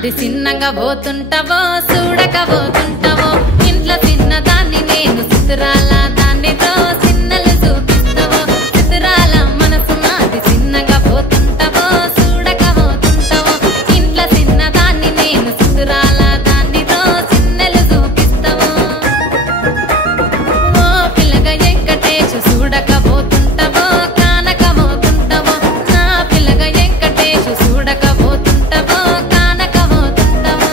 నాది చిన్నగా పోతుంటావో చూడక పోతుంటావో ఇంట్లో చిన్నదాన్ని నేను చిత్రాల దాన్నితో చిన్నలు చూపిస్తావో చిత్రాల మనసు నాది చిన్నగా పోతుంటావో చూడక పోతుంటావో ఇంట్లో చిన్నదాన్ని నేను చిత్రాల దాన్నితో చిన్నలు చూపిస్తావో ఓ పిల్లగా వెంకటేశు చూడక పోతుంటావో కానక పోతుంటావో నా పిల్లగా వెంకటేశు చూడక పోతుంటావో కానక పోతుంటావో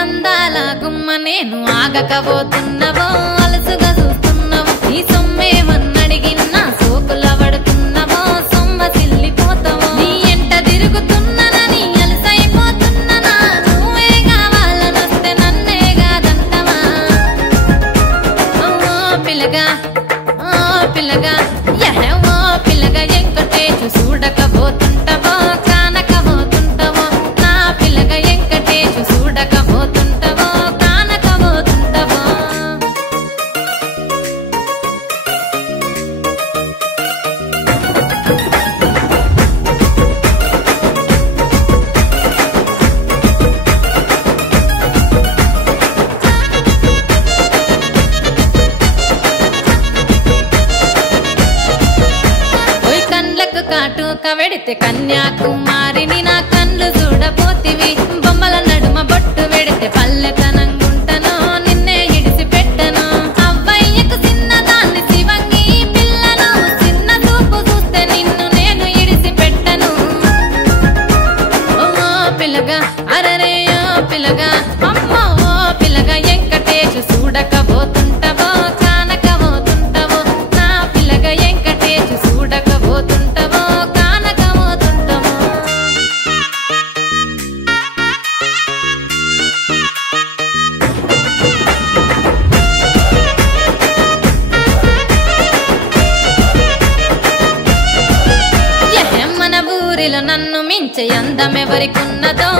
అందాల గుమ్మ నేను ఆగకపోతున్నావో అలసుగా చూస్తున్నావో నీ సొమ్మేమన్నడిగిన్నా సోకుల పడుతున్నావో సొమ్మ సిల్లిపోతావో నీ ఎంట తిరుగుతున్నానని అలసైపోతున్నానా నువ్వే కావాలనొస్తే నన్నే కాదంటవా ఓ పిల్లగా ఓ పిల్లగా వెంకటేశు చూడకపోతుంటావో కానకపోతుంటావో నా పిల్లగా వెంకటేశు చూడకపోతుంటావో కానకపోతుంటావో ఓయ్ కండ్లకు కాటుక వెడితే కన్యాకుమారిని నా కండ్లు చూడపోతివి బొమ్మల నడుమ బొట్టు వెడితే పల్లెతనంగుంటను నిన్నే ఇడిసి పెట్టను అవ్వయ్యకు చిన్నదాన్ని శివంగి పిల్లను చిన్న చూపు చూస్తే నిన్ను నేను ఇడిసి పెట్టను ఓ పిల్లగా అరరే ఓ పిల్లగా అమ్మో ఓ పిల్లగా వెంకటేశు చూడకపోతుంటావో కానకపోతుంటావో నా పిల్లగా వెంకటేశు చూడకపోతుంటావో కానకపోతుంటావో మన ఊరిలో నన్ను మించే అందమెవరికున్నదో